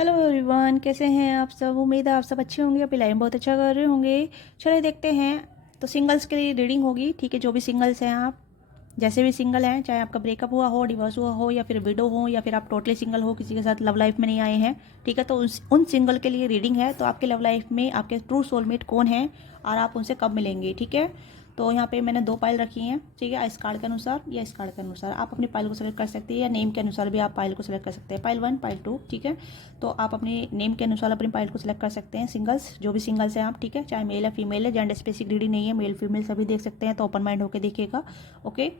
Hello everyone, कैसे हैं आप सब। उम्मीद है आप सब अच्छे होंगे, अपनी लाइफ बहुत अच्छा कर रहे होंगे। चलिए देखते हैं। तो सिंगल्स के लिए रीडिंग होगी, ठीक है। जो भी सिंगल्स हैं, आप जैसे भी सिंगल हैं, चाहे आपका ब्रेकअप हुआ हो, डिवोर्स हुआ हो, या फिर विडो हो, या फिर आप टोटली सिंगल हो, किसी के साथ लव लाइफ में नहीं आए हैं, ठीक है। तो उन सिंगल के लिए रीडिंग है। तो आपके लव लाइफ में आपके ट्रू सोलमेट कौन है और आप उनसे कब मिलेंगे, ठीक है। तो यहाँ पे मैंने 2 पाइल रखी हैं, ठीक है। इस कार्ड के अनुसार या इस कार्ड के अनुसार आप अपनी पाइल को सेलेक्ट कर सकते हैं, या नेम के अनुसार भी आप पाइल को सेलेक्ट कर सकते हैं। पाइल 1, पाइल 2, ठीक है। तो आप अपने नेम के अनुसार अपनी पाइल को सिलेक्ट कर सकते हैं। सिंगल्स, जो भी सिंगल्स हैं आप, ठीक है। चाहे मेल है फीमेल है, जेंडर स्पेसिफिक रीडिंग नहीं है, मेल फीमेल सभी देख सकते हैं। तो ओपन माइंड होकर देखिएगा, ओके।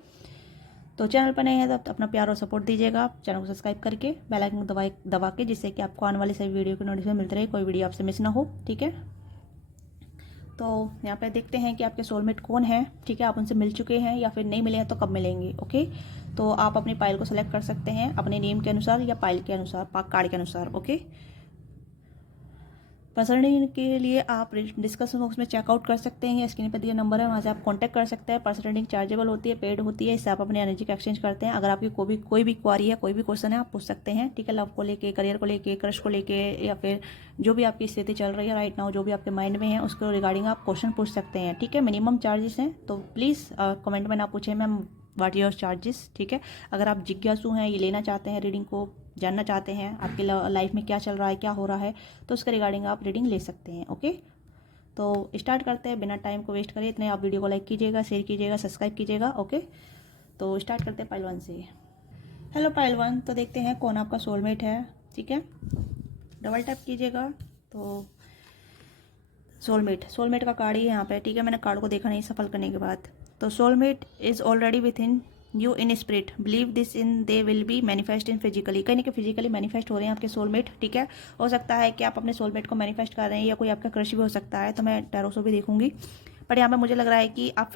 तो चैनल पर नए हैं तो अपना प्यार और सपोर्ट दीजिएगा, आप चैनल को सब्सक्राइब करके बेल आइकन दबा के, जिससे कि आपको आने वाली सभी वीडियो की नोटिफिकेशन मिलती रहे, कोई वीडियो आपसे मिस ना हो, ठीक है। तो यहाँ पे देखते हैं कि आपके सोलमेट कौन है, ठीक है। आप उनसे मिल चुके हैं या फिर नहीं मिले हैं, तो कब मिलेंगे, ओके। तो आप अपनी पाइल को सेलेक्ट कर सकते हैं अपने नेम के अनुसार या पाइल के अनुसार, कार्ड के अनुसार, ओके। पर्सनल के लिए आप डिस्कशन बॉक्स में चेकआउट कर सकते हैं, स्क्रीन पर दिया नंबर है, वहाँ से आप कांटेक्ट कर सकते हैं। पर्सनल रीडिंग चार्जेबल होती है, पेड होती है, इससे आप अपनी एनर्जी का एक्सचेंज करते हैं। अगर आपकी कोई भी क्वारी है, कोई भी क्वेश्चन है, आप पूछ सकते हैं, ठीक है। लव को लेके, करियर को लेके, क्रश को लेके, या फिर जो भी आपकी स्थिति चल रही है राइट नाउ, जो भी आपके माइंड में है, उसको रिगार्डिंग आप क्वेश्चन पूछ सकते हैं, ठीक है। मिनिमम चार्जेस हैं, तो प्लीज़ कमेंट में ना पूछें मैम व्हाट योर चार्जेस, ठीक है। अगर आप जिज्ञासु हैं, ये लेना चाहते हैं, रीडिंग को जानना चाहते हैं, आपके लाइफ में क्या चल रहा है, क्या हो रहा है, तो उसके रिगार्डिंग आप रीडिंग ले सकते हैं, ओके। तो स्टार्ट करते हैं, बिना टाइम को वेस्ट करें। इतने आप वीडियो को लाइक कीजिएगा, शेयर कीजिएगा, सब्सक्राइब कीजिएगा, ओके। तो स्टार्ट करते हैं पाइल 1 से। हेलो पाइल 1, तो देखते हैं कौन आपका सोलमेट है, ठीक है। डबल टैप कीजिएगा तो सोलमेट का कार्ड ही है यहाँ पे, ठीक है। मैंने कार्ड को देखा नहीं सफल करने के बाद। तो soulmate is already with in you in spirit, believe this in they will be manifest in physically. कहीं ना कहीं फिजिकली मैनिफेस्ट हो रहे हैं आपके सोलमेट, ठीक है। हो सकता है कि आप अपने सोलमेट को मैनिफेस्ट कर रहे हैं, या कोई आपका क्रश भी हो सकता है, तो मैं टैरो से भी देखूंगी। बट यहाँ पे मुझे लग रहा है कि आप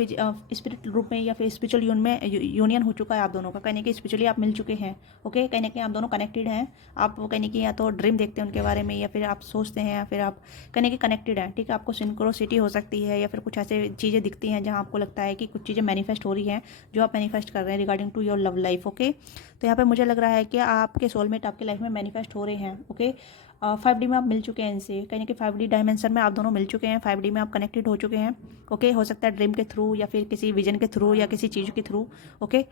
स्पिरिट रूप में या फिर स्पिरिचुअल यूनियन हो चुका है आप दोनों का। कहने के स्पिरिचुअली आप मिल चुके हैं, ओके। कहने के आप दोनों कनेक्टेड हैं। आप कहने की या तो ड्रीम देखते हैं उनके बारे में, या फिर आप सोचते हैं, या फिर आप कहने के कनेक्टेड हैं, ठीक है। आपको सिंक्रोसिटी हो सकती है, या फिर कुछ ऐसे चीज़ें दिखती हैं जहाँ आपको लगता है कि कुछ चीज़ें मैनिफेस्ट हो रही हैं, जो आप मैनिफेस्ट कर रहे हैं regarding to your love life, okay. तो यहाँ पे मुझे लग रहा है कि आपके सोलमेट आपकी लाइफ में मैनिफेस्ट हो रहे हैं, ओके। 5D में आप मिल चुके हैं इनसे, कहीं ना कहीं 5D डायमेंशन में आप दोनों मिल चुके हैं, 5D में आप कनेक्टेड हो चुके हैं, ओके। हो सकता है ड्रीम के थ्रू, या फिर किसी विजन के थ्रू, या किसी चीज़ के थ्रू, ओके।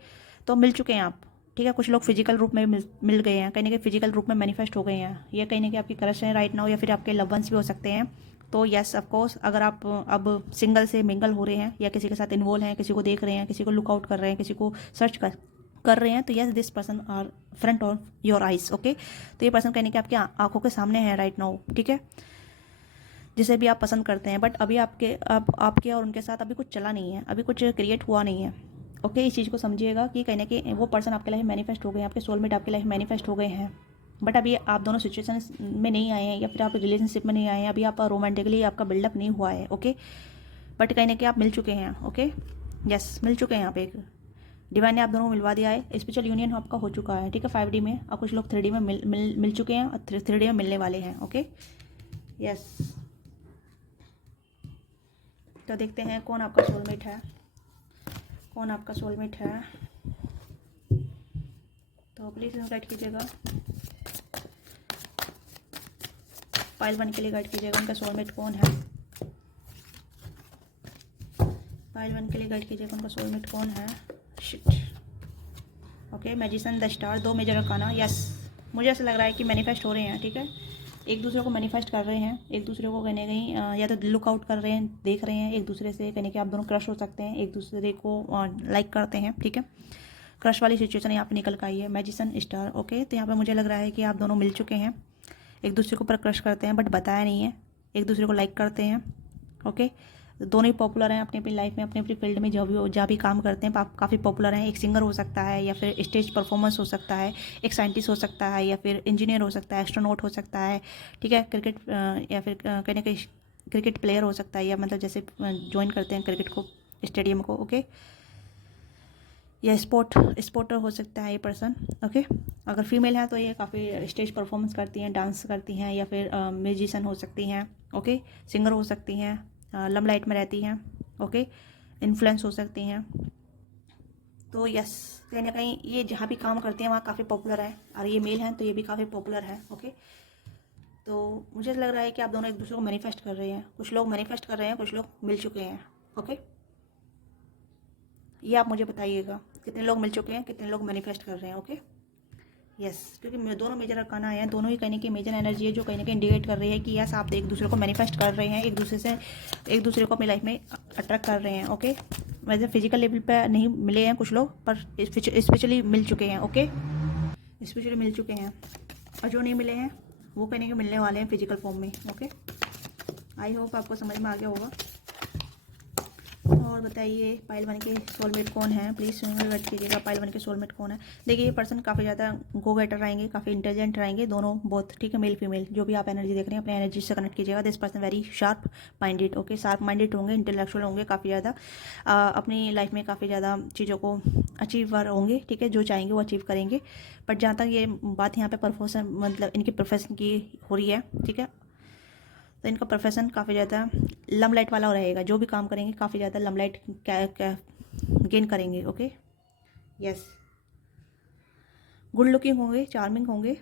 तो मिल चुके हैं आप, ठीक है। कुछ लोग फिजिकल रूप में मिल गए हैं, कहीं ना कहीं फिजिकल रूप में मैनिफेस्ट हो गए हैं, या कहीं ना कहीं आपकी क्रश है राइट नाउ, या फिर आपके लव वंस भी हो सकते हैं। तो येस ऑफकोर्स, अगर आप अब सिंगल से मिंगल हो रहे हैं, या किसी के साथ इन्वॉल्व हैं, किसी को देख रहे हैं, किसी को लुकआउट कर रहे हैं, किसी को सर्च कर रहे हैं, तो yes this person are front of your eyes, okay. तो ये पर्सन कहने के आपकी आंखों के सामने है राइट नाउ, ठीक है। जिसे भी आप पसंद करते हैं, बट अभी आपके और उनके साथ अभी कुछ चला नहीं है, अभी कुछ क्रिएट हुआ नहीं है, ओके। इस चीज़ को समझिएगा कि कहीं ना कहीं वो पर्सन आपके लाइफ मैनिफेस्ट हो गए हैं, आपके सोलमेट आपके लाइफ मैनिफेस्ट हो गए हैं। बट अभी आप दोनों सिचुएशन में नहीं आए हैं, या फिर आप रिलेशनशिप में नहीं आए हैं, अभी आप रोमांटिकली आपका बिल्डअप नहीं हुआ है, ओके। बट कहीं ना कहीं आप मिल चुके हैं, ओके। यस, मिल चुके हैं यहाँ पे। एक डिवाइन ने आप दोनों को मिलवा दिया है, स्पिरिचुअल यूनियन आपका हो चुका है, ठीक है। 5D में, और कुछ लोग 3D में मिल चुके हैं, और 3D में मिलने वाले हैं, ओके। यस, तो देखते हैं कौन आपका सोलमेट है, कौन आपका सोलमेट है। तो प्लीज़ गाइड कीजिएगा, पाइल 1 के लिए गाइड कीजिएगा, उनका सोलमेट कौन है। पाइल 1 के लिए गाइड कीजिएगा, उनका सोलमेट कौन है। Shit, okay. Magician, the star, 2 major arcana. Yes, मुझे ऐसा लग रहा है कि मैनिफेस्ट हो रहे हैं, ठीक है। एक दूसरे को मैनिफेस्ट कर रहे हैं, एक दूसरे को कहने कहीं या तो लुक आउट कर रहे हैं, देख रहे हैं एक दूसरे से, कहने कि आप दोनों क्रश हो सकते हैं, एक दूसरे को लाइक करते हैं, ठीक है। क्रश वाली सिचुएशन यहाँ पे निकल कर आई है, मैजिशियन, स्टार, ओके। तो यहाँ पे मुझे लग रहा है कि आप दोनों मिल चुके हैं, एक दूसरे के ऊपर क्रश करते हैं, बट बताया नहीं है, एक दूसरे को लाइक करते हैं, ओके। दोनों ही पॉपुलर हैं अपनी अपनी लाइफ में, अपनी अपनी फील्ड में, जहाँ भी काम करते हैं काफ़ी पॉपुलर हैं। एक सिंगर हो सकता है, या फिर स्टेज परफॉर्मेंस हो सकता है, एक साइंटिस्ट हो सकता है, या फिर इंजीनियर हो सकता है, एस्ट्रोनॉट हो सकता है, ठीक है। क्रिकेट या फिर कहने के क्रिकेट प्लेयर हो सकता है, या मतलब जैसे ज्वाइन करते हैं क्रिकेट को, स्टेडियम को, ओके। या स्पोर्टर हो सकता है ये पर्सन, ओके। अगर फीमेल है तो ये काफ़ी स्टेज परफॉर्मेंस करती हैं, डांस करती हैं, या फिर म्यूजिशियन हो सकती हैं, ओके। सिंगर हो सकती हैं, लमलाइट में रहती हैं, ओके। इन्फ्लुएंस हो सकती हैं। तो यस, कहीं ना कहीं ये जहाँ भी काम करती हैं वहाँ काफ़ी पॉपुलर है, और ये मेल हैं तो ये भी काफ़ी पॉपुलर है, ओके। तो मुझे लग रहा है कि आप दोनों एक दूसरे को मैनिफेस्ट कर रहे हैं। कुछ लोग मैनिफेस्ट कर रहे हैं, कुछ लोग मिल चुके हैं। ओके, ये आप मुझे बताइएगा कितने लोग मिल चुके हैं, कितने लोग मैनिफेस्ट कर रहे हैं। ओके, यस, क्योंकि दोनों मेजर अरकाना है, दोनों ही कहने की मेजर एनर्जी है जो कहीं ना कहीं इंडिकेट कर रही है कि यस आप एक दूसरे को मैनिफेस्ट कर रहे हैं, एक दूसरे को अपनी लाइफ में अट्रैक्ट कर रहे हैं। ओके, वैसे फिजिकल लेवल पे नहीं मिले हैं कुछ लोग, पर स्पेशली मिल चुके हैं। ओके, स्पेशली मिल चुके हैं, और जो नहीं मिले हैं वो कहने के मिलने वाले हैं फिजिकल फॉर्म में। ओके, आई होप आपको समझ में आ गया होगा। और बताइए पाइल वन के सोलमेट कौन है, प्लीज़ वेट कीजिएगा। पाइल वन के सोलमेट कौन है? देखिए, ये पर्सन काफ़ी ज़्यादा गो गेटर रहेंगे, काफ़ी इंटेलिजेंट रहेंगे, दोनों बोथ, ठीक है, मेल फीमेल, जो भी आप एनर्जी देख रहे हैं अपने एनर्जी से कनेक्ट कीजिएगा। This person very sharp minded. Okay, sharp minded होंगे, इंटेलेक्चुअल होंगे, काफ़ी ज़्यादा अपनी लाइफ में काफ़ी ज़्यादा चीज़ों को अचीवर होंगे, ठीक है, जो चाहेंगे वो अचीव करेंगे। बट जहाँ तक ये बात यहाँ पे प्रोफेशन, मतलब इनकी प्रोफेशन की हो रही है, ठीक है, तो इनका प्रोफेशन काफ़ी ज़्यादा लमलाइट वाला रहेगा। जो भी काम करेंगे काफ़ी ज़्यादा लमलाइट गेन करेंगे। ओके, यस, गुड लुकिंग होंगे, चार्मिंग होंगे,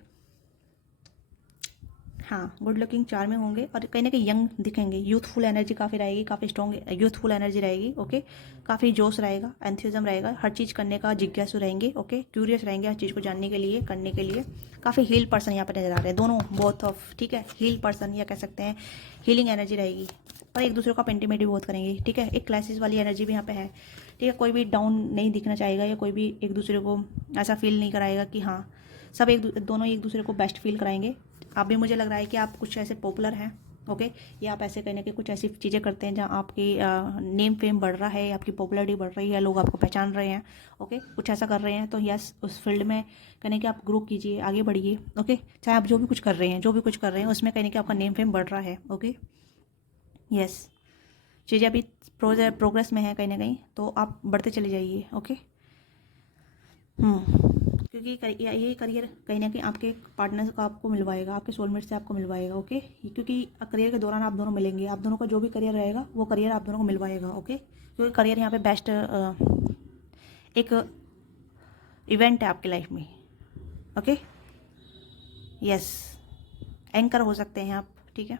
हाँ, गुड लुकिंग चार्मिंग होंगे, और कहीं ना कहीं यंग दिखेंगे। यूथफुल एनर्जी काफ़ी रहेगी, काफ़ी स्ट्रॉन्ग यूथफुल एनर्जी रहेगी। ओके, काफ़ी जोश रहेगा, एंथुसिज्म रहेगा, हर चीज़ करने का जिज्ञासु रहेंगे। ओके, क्यूरियस रहेंगे हर चीज़ को जानने के लिए, करने के लिए। काफ़ी हील पर्सन यहाँ पर नजर आ रहे हैं दोनों, बोथ ऑफ, ठीक है, हील पर्सन या कह सकते हैं हीलिंग एनर्जी रहेगी, पर एक दूसरे को आप इंटीमेट भी बहुत करेंगे। ठीक है, एक क्लाइसिस वाली एनर्जी भी यहाँ पे है। ठीक है, कोई भी डाउन नहीं दिखना चाहेगा, या कोई भी एक दूसरे को ऐसा फील नहीं कराएगा कि हाँ, सब दोनों एक दूसरे को बेस्ट फील कराएंगे। आप भी, मुझे लग रहा है कि आप कुछ ऐसे पॉपुलर हैं। ओके, या आप ऐसे कहने के कुछ ऐसी चीज़ें करते हैं जहाँ आपकी नेम फेम बढ़ रहा है, आपकी पॉपुलरिटी बढ़ रही है, लोग आपको पहचान रहे हैं। ओके, कुछ ऐसा कर रहे हैं, तो यस, उस फील्ड में कहने कि आप ग्रो कीजिए, आगे बढ़िए। ओके, चाहे आप जो भी कुछ कर रहे हैं, जो भी कुछ कर रहे हैं, उसमें कहने कि आपका नेम फेम बढ़ रहा है। ओके, यस, चीज़ें अभी प्रोग्रेस में है कहीं ना कहीं, तो आप बढ़ते चले जाइए। ओके, क्योंकि ये करियर कहीं ना कहीं आपके पार्टनर को आपको मिलवाएगा, आपके सोलमेट से आपको मिलवाएगा। ओके, क्योंकि करियर के दौरान आप दोनों मिलेंगे, आप दोनों का जो भी करियर रहेगा वो करियर आप दोनों को मिलवाएगा। ओके, क्योंकि करियर यहाँ पे बेस्ट एक इवेंट है आपकी लाइफ में। ओके, यस, एंकर हो सकते हैं आप, ठीक है,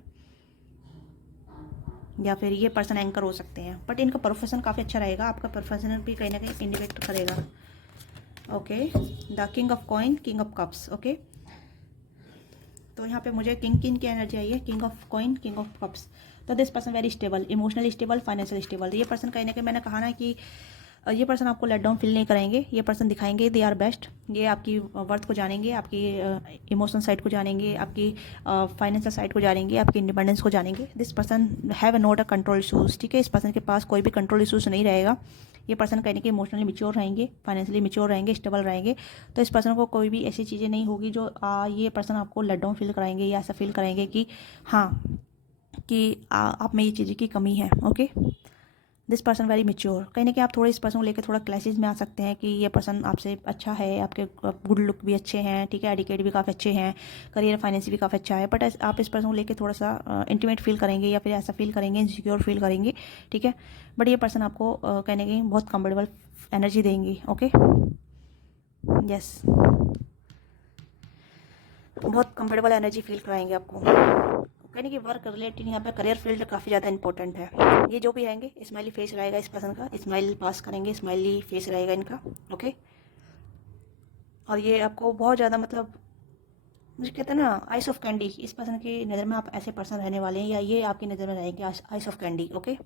या फिर ये पर्सन एंकर हो सकते हैं, बट इनका प्रोफेशन काफ़ी अच्छा रहेगा, आपका प्रोफेशनल भी कहीं ना कहीं इंडिकेट करेगा। Okay, the king of coin, king of cups. Okay, तो यहाँ पे मुझे किंग की एनर्जी आई है, king of coin, king of cups. तो this person very stable, emotionally stable, financial stable. ये पर्सन कहीं ना कहीं, मैंने कहा ना कि ये पर्सन आपको लेट डाउन फील नहीं कराएंगे, ये पर्सन दिखाएंगे दे आर बेस्ट। ये आपकी वर्थ को जानेंगे, आपकी इमोशनल साइड को जानेंगे, आपकी फाइनेंशियल साइड को जानेंगे, आपकी इंडिपेंडेंस को जानेंगे। This person have not a control issues. ठीक है, इस पर्सन के पास कोई भी कंट्रोल इशूज़ नहीं रहेगा। ये पर्सन कहीं ना कहीं इमोशनली मैच्योर रहेंगे, फाइनेंशियली मैच्योर रहेंगे, स्टेबल रहेंगे। तो इस पर्सन को कोई भी ऐसी चीज़ें नहीं होगी जो ये पर्सन आपको लेट डाउन फील कराएंगे, या ऐसा फील कराएंगे कि हाँ, कि आप में ये चीज़ें की कमी है। Okay, this person very mature. कहीं ना कहीं आप थोड़े इस पर्सन को लेकर थोड़ा क्लासेस में आ सकते हैं कि ये पर्सन आपसे अच्छा है, आपके गुड लुक भी अच्छे हैं, ठीक है, एडिकेट भी काफ़ी अच्छे हैं, करियर फाइनेंस भी काफ़ी अच्छा है, बट आप इस पर्सन को लेकर थोड़ा सा इंटीमेट फील करेंगे, या फिर ऐसा फील करेंगे, इनसिक्योर फील करेंगे। ठीक है, बट ये पर्सन आपको कहने की बहुत कंफर्टेबल एनर्जी देंगी। ओके, यस, बहुत कंफर्टेबल एनर्जी फील कराएंगे आपको। कहने की वर्क रिलेटेड यहाँ पे करियर फील्ड काफ़ी ज़्यादा इंपॉर्टेंट है। ये जो भी रहेंगे, स्माइली फेस रहेगा इस पर्सन का, स्माइल पास करेंगे, स्माइली फेस रहेगा इनका। ओके, और ये आपको बहुत ज़्यादा, मतलब मुझे कहते हैं ना, आइस ऑफ कैंडी, इस पर्सन की नज़र में आप ऐसे पर्सन रहने वाले हैं, या ये आपकी नज़र में रहेंगे आइस ऑफ कैंडी। ओके,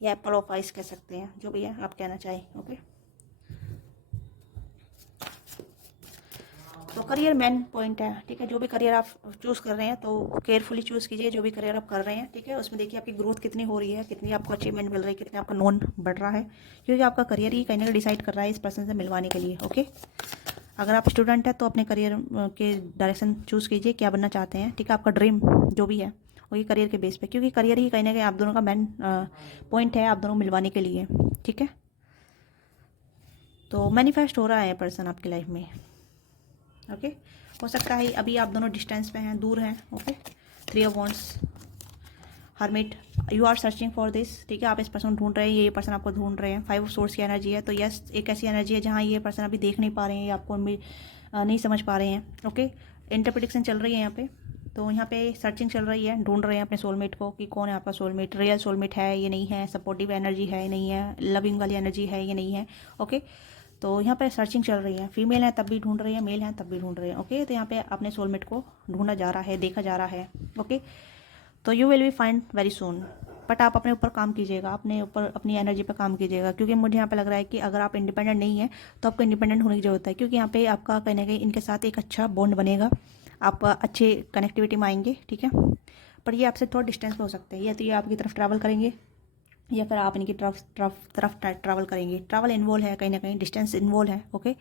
या एप्पल ऑफ आइस कह सकते हैं, जो भी है आप कहना चाहें। ओके, तो करियर मेन पॉइंट है। ठीक है, जो भी करियर आप चूज़ कर रहे हैं तो केयरफुली चूज़ कीजिए। जो भी करियर आप कर रहे हैं, ठीक है, उसमें देखिए आपकी ग्रोथ कितनी हो रही है, कितनी आपको अचीवमेंट मिल रही है, कितना आपका नॉन बढ़ रहा है, क्योंकि आपका करियर ही कहीं ना कहीं डिसाइड कर रहा है इस पर्सन से मिलवाने के लिए। ओके, अगर आप स्टूडेंट हैं तो अपने करियर के डायरेक्शन चूज़ कीजिए, क्या बनना चाहते हैं। ठीक है, आपका ड्रीम जो भी है वही करियर के बेस पे, क्योंकि करियर ही कहीं ना कहीं आप दोनों का मेन पॉइंट है आप दोनों मिलवाने के लिए। ठीक है, तो मैनिफेस्ट हो रहा है पर्सन आपकी लाइफ में। ओके, हो सकता है अभी आप दोनों डिस्टेंस पे हैं, दूर हैं। Okay, 3 of wands, hermit, you are searching for this. ठीक है, आप इस पर्सन ढूंढ रहे हैं, ये पर्सन आपको ढूंढ रहे हैं। 5 ऑफ सोर्स की एनर्जी है, तो यस, एक ऐसी एनर्जी है जहाँ ये पर्सन अभी देख नहीं पा रहे हैं, या आपको नहीं समझ पा रहे हैं। ओके, इंटरप्रिटेशन चल रही है यहाँ पे, तो यहाँ पे सर्चिंग चल रही है, ढूंढ रहे हैं अपने सोलमेट को कि कौन है आपका सोलमेट, रियल सोलमेट है ये नहीं है, सपोर्टिव एनर्जी है नहीं है, लविंग वाली एनर्जी है ये नहीं है। ओके, तो यहाँ पे सर्चिंग चल रही है, फीमेल है तब भी ढूंढ रही है, मेल है तब भी ढूंढ रहे हैं। ओके, तो यहाँ पे अपने सोलमेट को ढूंढा जा रहा है, देखा जा रहा है। ओके, तो you will be find very soon, but आप अपने ऊपर काम कीजिएगा, अपने ऊपर अपनी एनर्जी पर काम कीजिएगा, क्योंकि मुझे यहाँ पे लग रहा है कि अगर आप इंडिपेंडेंट नहीं है तो आपको इंडिपेंडेंट होने की जरूरत है, क्योंकि यहाँ पे आपका कहीं ना कहीं इनके साथ एक अच्छा बॉन्ड बनेगा, आप अच्छे कनेक्टिविटी में आएंगे, ठीक है। पर ये आपसे थोड़ा डिस्टेंस पे हो सकते हैं, या तो ये आपकी तरफ ट्रैवल करेंगे या फिर आप इनकी तरफ ट्रैवल करेंगे। ट्रैवल इन्वॉल्व है, कहीं ना कहीं डिस्टेंस इन्वॉल्व है। ओके,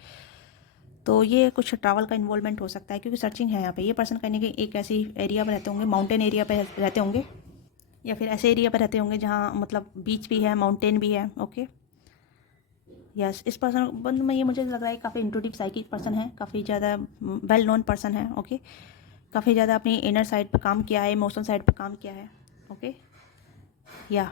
तो ये कुछ ट्रैवल का इन्वॉल्वमेंट हो सकता है, क्योंकि सर्चिंग है यहाँ पे। ये पर्सन कहीं ना कहीं एक ऐसी एरिया पर रहते होंगे, माउंटेन एरिया पर रहते होंगे, या फिर ऐसे एरिया पर रहते होंगे जहाँ मतलब बीच भी है, माउंटेन भी है। ओके, यस, इस पर्सन में ये मुझे लग रहा है काफ़ी इंट्यूटिव साइकिक पर्सन है, काफ़ी ज़्यादा वेल नोन पर्सन है। ओके, काफ़ी ज़्यादा अपनी इनर साइड पर काम किया है, इमोशनल साइड पर काम किया है। ओके, या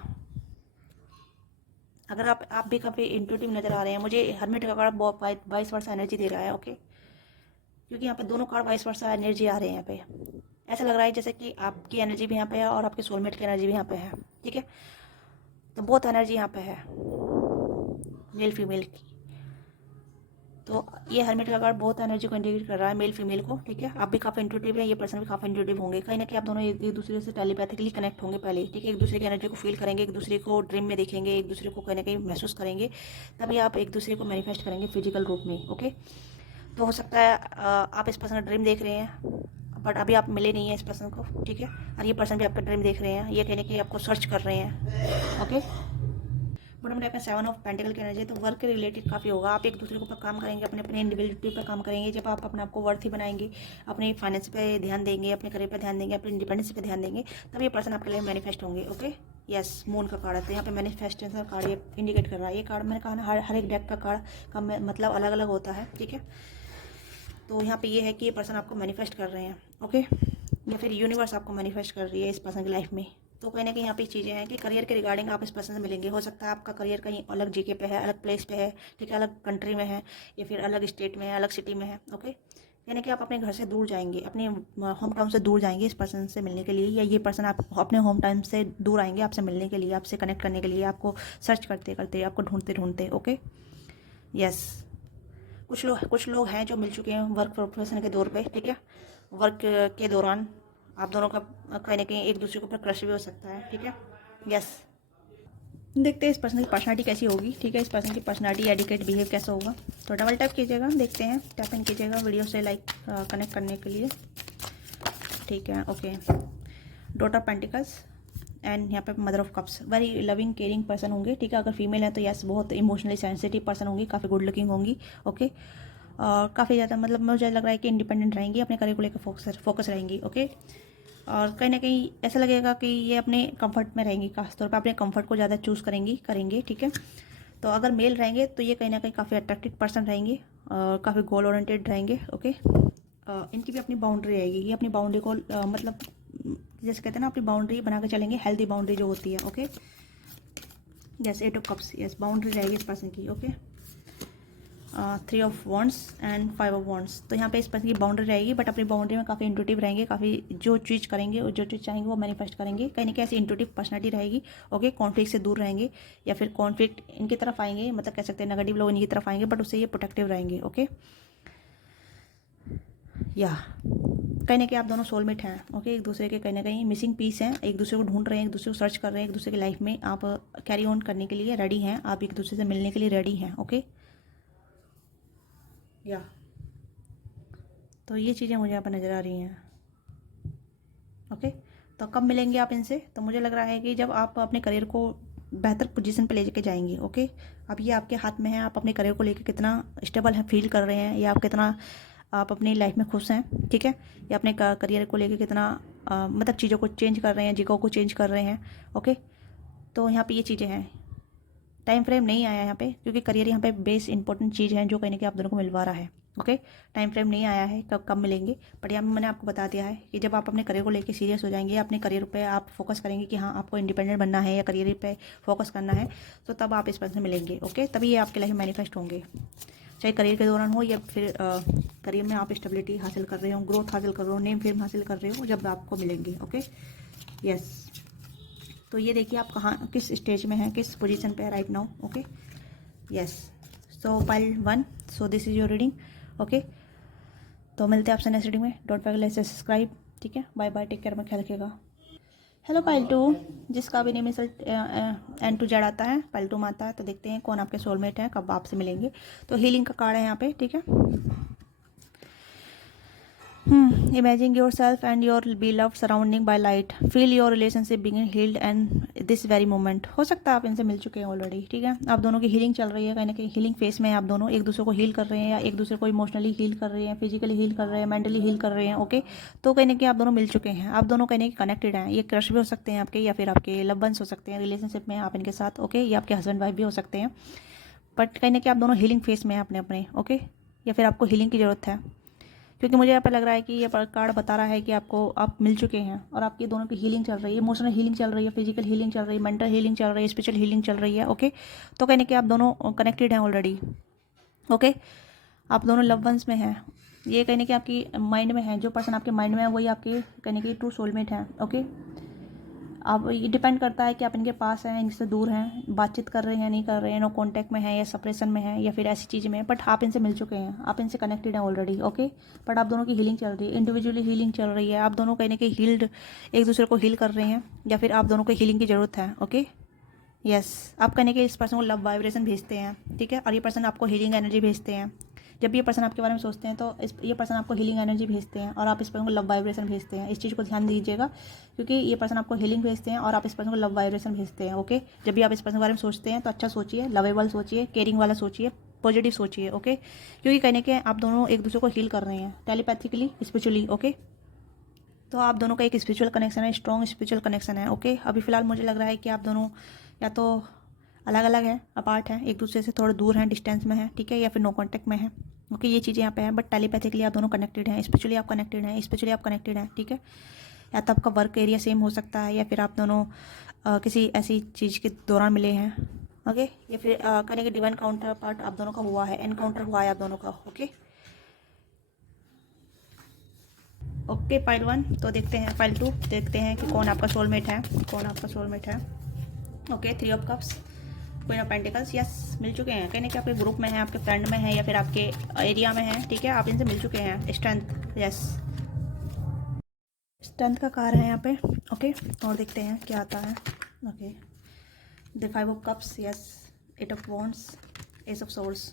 अगर आप भी काफ़ी इंट्यूटिव नज़र आ रहे हैं, मुझे हर्मिट का कार्ड बहुत 22 वर्ष एनर्जी दे रहा है। ओके, क्योंकि यहाँ पे दोनों कार्ड 22 वर्ष एनर्जी आ रहे हैं। यहाँ पे ऐसा लग रहा है जैसे कि आपकी एनर्जी भी यहाँ पे है और आपके सोलमेट की एनर्जी भी यहाँ पे है, ठीक है। तो बहुत एनर्जी यहाँ पे है मेल फीमेल की। तो ये हर्मिट का कार्ड बहुत एनर्जी को इंडिकेट कर रहा है मेल फीमेल को, ठीक है। आप भी काफ़ी इंट्यूटिव है, ये पर्सन भी काफ़ी इंट्यूटिव होंगे, कहीं ना कहीं आप दोनों एक दूसरे से टेलीपैथिकली कनेक्ट होंगे पहले, ठीक है। एक दूसरे की एनर्जी को फील करेंगे, एक दूसरे को ड्रीम में देखेंगे, एक दूसरे को कहीं ना कहीं महसूस करेंगे, तभी आप एक दूसरे को मैनिफेस्ट करेंगे फिजिकल रूप में। ओके, तो हो सकता है आप इस पर्सन का ड्रीम देख रहे हैं, बट अभी आप मिले नहीं हैं इस पर्सन को, ठीक है। और ये पर्सन भी आपका ड्रीम देख रहे हैं, ये कहने की आपको सर्च कर रहे हैं। ओके, बट टाइप में 7 ऑफ पेंटिकल की एनर्जी, तो वर्क के रिलेटेड काफ़ी होगा। आप एक दूसरे के ऊपर काम करेंगे, अपने अपने इंडिविजुअलिटी पर काम करेंगे। जब आप अपने आप को वर्थी बनाएंगे, अपने फाइनेंस पे ध्यान देंगे, अपने करियर पे ध्यान देंगे, अपने इंडिपेंडेंस पे ध्यान देंगे, तब ये पर्सन आपके लिए मैनिफेस्ट होंगे। ओके, यस, मून का कार्ड है, तो यहाँ पे मैनिफेस्टेशन कार्ड ये इंडिकेट कर रहा है। ये कार्ड मैंने कहा ना, हर एक डेक का कार्ड का मतलब अलग अलग होता है, ठीक है। तो यहाँ पे ये है कि ये पर्सन आपको मैनिफेस्ट कर रहे हैं। ओके, या फिर यूनिवर्स आपको मैनिफेस्ट कर रही है इस पर्सन की लाइफ में। तो कहीं ना कहीं यहाँ पे चीज़ें हैं कि करियर के रिगार्डिंग आप इस पर्सन से मिलेंगे। हो सकता है आपका करियर कहीं अलग जगह पे है, अलग प्लेस पे है, ठीक है, अलग कंट्री में है, या फिर अलग स्टेट में है, अलग सिटी में है। ओके, यानी कि आप अपने घर से दूर जाएंगे, अपने होम टाउन से दूर जाएंगे इस पर्सन से मिलने के लिए, या ये पर्सन आप अपने होम टाउन से दूर आएंगे आपसे मिलने के लिए, आपसे कनेक्ट करने के लिए, आपको सर्च करते करते, आपको ढूंढते ढूंढते। ओके, यस, कुछ लोग हैं जो मिल चुके हैं वर्क प्रोफेशन के दौर पे, ठीक है। वर्क के दौरान आप दोनों का कहीं ना कहीं एक दूसरे के ऊपर क्रश भी हो सकता है, ठीक है। यस, देखते हैं इस पर्सन की पर्सनालिटी कैसी होगी, ठीक है। इस पर्सन की पर्सनालिटी एडिकेट बिहेव कैसा होगा, तो डबल टैप कीजिएगा, देखते हैं, टैप इन कीजिएगा वीडियो से लाइक कनेक्ट करने के लिए, ठीक है। ओके, डॉटर पेंटिकल्स एंड यहाँ पे mother of cups, very loving caring person होंगे, ठीक है। अगर फीमेल है तो यस, बहुत इमोशनली सेंसिटिव पर्सन होंगी, काफ़ी गुड लुकिंग होंगी। ओके, और काफ़ी ज़्यादा मतलब मुझे लग रहा है कि इंडिपेंडेंट रहेंगी, अपने करियर को लेकर फोकस रहेंगी। ओके, और कहीं ना कहीं ऐसा लगेगा कि ये अपने कंफर्ट में रहेंगी, खासतौर पर अपने कंफर्ट को ज़्यादा चूज़ करेंगे, ठीक है। तो अगर मेल रहेंगे तो ये कहीं ना कहीं काफ़ी अट्रैक्टिव पर्सन रहेंगे, काफ़ी गोल ओरिएंटेड रहेंगे। ओके, इनकी भी अपनी बाउंड्री रहेगी, ये अपनी बाउंड्री को मतलब जैसे कहते हैं ना, अपनी बाउंड्री बना के चलेंगे, हेल्दी बाउंड्री जो होती है। ओके, जैसे 8 ऑफ कप्स, यस, बाउंड्री रहेगी इस पर्सन की। Okay, 3 of wands and 5 of wands, तो यहाँ पे इस पर्सन की बाउंड्री रहेगी, बट अपनी बाउंड्री में काफ़ी इंट्यूटिव रहेंगे, काफ़ी जो चीज़ करेंगे और जो चीज़ चाहेंगे वो मैनिफेस्ट करेंगे, कहीं ना कहीं ऐसी इंट्यूटिव पर्सनालिटी रहेगी। ओके, कॉन्फ्लिक्ट से दूर रहेंगे, या फिर कॉन्फ्लिक्ट इनकी तरफ आएंगे, मतलब कह सकते हैं नेगेटिव लोग इनकी तरफ आएंगे, बट उससे ये प्रोटेक्टिव रहेंगे। ओके, या कहीं ना कहीं आप दोनों सोलमेट हैं। ओके, एक दूसरे के कहीं ना कहीं मिसिंग पीस हैं, एक दूसरे को ढूंढ रहे हैं, एक दूसरे को सर्च कर रहे हैं, एक दूसरे की लाइफ में आप कैरी ऑन करने के लिए रेडी हैं, आप एक दूसरे से मिलने के लिए रेडी हैं। ओके, या तो ये चीज़ें मुझे यहाँ पर नज़र आ रही हैं। ओके, तो कब मिलेंगे आप इनसे, तो मुझे लग रहा है कि जब आप अपने करियर को बेहतर पोजीशन पे लेके जाएंगे। ओके, अब ये आपके हाथ में है, आप अपने करियर को लेके कितना स्टेबल है फील कर रहे हैं, या आप कितना आप अपनी लाइफ में खुश हैं, ठीक है, या अपने करियर को लेके कितना मतलब चीज़ों को चेंज कर रहे हैं, जगहों को चेंज कर रहे हैं। ओके, तो यहाँ पे ये चीज़ें हैं, टाइम फ्रेम नहीं आया यहाँ पे, क्योंकि करियर यहाँ पे बेस इंपॉर्टेंट चीज़ है जो कहीं ना कहीं आप दोनों को मिलवा रहा है। ओके, टाइम फ्रेम नहीं आया है कब मिलेंगे, बट यहाँ मैंने आपको बता दिया है कि जब आप अपने करियर को लेकर सीरियस हो जाएंगे, अपने करियर पे आप फोकस करेंगे कि हाँ आपको इंडिपेंडेंट बनना है या करियर पे फोकस करना है, तो तब आप इस पर्सन से मिलेंगे। ओके, तभी ये आपके लाइफ में मैनिफेस्ट होंगे। चाहे करियर के दौरान हो या फिर करियर में आप स्टेबिलिटी हासिल कर रहे हो, ग्रोथ हासिल कर रहे हो, नेम फेम हासिल कर रहे हो, जब आपको मिलेंगे। Okay, yes. तो ये देखिए आप कहाँ किस स्टेज में हैं, किस पोजीशन पे है right now. Okay, yes. So pile 1, so this is your reading. Okay, तो मिलते हैं आपसे नेक्स्ट रीडिंग में। Don't forget to subscribe. ठीक है, बाय बाय, टेक केयर, में ख्याल रखिएगा। हेलो पाइल 2, जिसका भी name result N to Z आता है, पाइल 2 में आता है, तो देखते हैं कौन आपके सोलमेट हैं, कब आपसे मिलेंगे। तो हीलिंग का कार्ड है यहाँ पे, ठीक है। Imagine yourself and your beloved surrounding by light. Feel your relationship being healed and this very moment. हो सकता है आप इनसे मिल चुके हैं ऑलरेडी, ठीक है। आप दोनों की हीलिंग चल रही है, कहीं ना कहीं हीलिंग फेस में है। आप दोनों एक दूसरे को हील कर रहे हैं, या एक दूसरे को इमोशनली हील कर रहे हैं, फिजिकली हील कर रहे हैं, मेंटली हील कर रहे हैं। ओके, तो कहीं ना कहीं आप दोनों मिल चुके हैं, आप दोनों कहीं ना कहीं कनेक्टेड हैं। ये क्रश भी हो सकते हैं आपके, या फिर आपके लव वंस हो सकते हैं रिलेशनशिप में आप इनके साथ। ओके, या आपके हस्बैंड वाइफ भी हो सकते हैं, बट कहीं ना कहीं आप दोनों हीलिंग फेस में हैं अपने अपने। ओके, या फिर आपको हीलिंग की ज़रूरत है, क्योंकि मुझे यहाँ पर लग रहा है कि ये कार्ड बता रहा है कि आप मिल चुके हैं और आपकी दोनों की हीलिंग चल रही है, इमोशनल हीलिंग चल रही है, फिजिकल हीलिंग चल रही है, मेंटल हीलिंग चल रही है, स्पिरिचुअल हीलिंग चल रही है। ओके, तो कहने कि आप दोनों कनेक्टेड हैं ऑलरेडी। ओके, आप दोनों लव वंस में हैं। ये कहने कि आपकी माइंड में है, जो पर्सन आपके माइंड में है वही आपके कहने की ट्रू सोलमेट है। ओके, अब ये डिपेंड करता है कि आप इनके पास हैं, इनसे दूर हैं, बातचीत कर रहे हैं, नहीं कर रहे हैं, नो कांटेक्ट में है, या सेपरेशन में है, या फिर ऐसी चीज़ में। बट आप इनसे मिल चुके हैं, आप इनसे कनेक्टेड हैं ऑलरेडी। ओके, बट आप दोनों की हीलिंग चल रही है, इंडिविजुअली हीलिंग चल रही है। आप दोनों कहीं ना कहीं हील्ड, एक दूसरे को हील कर रहे हैं, या फिर आप दोनों को हीलिंग की ज़रूरत है। Okay, yes. आप कहने के इस पर्सन को लव वाइब्रेशन भेजते हैं, ठीक है, और ये पर्सन आपको हीलिंग एनर्जी भेजते हैं। जब ये पर्सन आपके बारे में सोचते हैं तो ये पर्सन आपको हीलिंग एनर्जी भेजते हैं, और आप इस पर्सन को लव वाइब्रेशन भेजते हैं। इस चीज़ को ध्यान दीजिएगा, क्योंकि ये पर्सन आपको हीलिंग भेजते हैं और आप इस पर्सन को लव वाइब्रेशन भेजते हैं। ओके, जब भी आप इस पर्सन के बारे में सोचते हैं तो अच्छा सोचिए, लवेबल सोचिए, केयरिंग वाला सोचिए, पॉजिटिव सोचिए। ओके, क्योंकि कहने के आप दोनों एक दूसरे को हील कर रहे हैं टेलीपैथिकली, स्पिरिचुअली। ओके, तो आप दोनों का एक स्पिरिचुअल कनेक्शन है, स्ट्रॉन्ग स्पिरिचुअल कनेक्शन है। ओके, अभी फिलहाल मुझे लग रहा है कि आप दोनों या तो अलग अलग हैं, अपार्ट हैं, एक दूसरे से थोड़ा दूर हैं, डिस्टेंस में हैं, ठीक है, या फिर नो कांटेक्ट में हैं। ओके, ये चीज़ें यहाँ पे हैं, बट टेलीपैथिकली आप दोनों कनेक्टेड हैं, स्पिरिचुअली आप कनेक्टेड हैं, स्पिरिचुअली आप कनेक्टेड हैं, ठीक है। या तो आपका वर्क एरिया सेम हो सकता है, या फिर आप दोनों किसी ऐसी चीज़ के दौरान मिले हैं। ओके, या फिर कहने के डिवाइन काउंटर पार्ट आप दोनों का हुआ है, एनकाउंटर हुआ है आप दोनों का। ओके, ओके, पाइल 1 तो देखते हैं, पाइल 2 देखते हैं कि कौन आपका सोलमेट है, कौन आपका सोलमेट है। Okay, 3 of cups, queen of pentacles, yes, मिल चुके हैं। कहने कि आपके ग्रुप में है, आपके फ्रेंड में है, या फिर आपके एरिया में है, ठीक है, आप इनसे मिल चुके हैं। स्ट्रेंथ, यस, स्ट्रेंथ का कार्ड है यहाँ पे। ओके, और देखते हैं क्या आता है। Okay, the 5 of cups, yes, 8 of wands, S of source,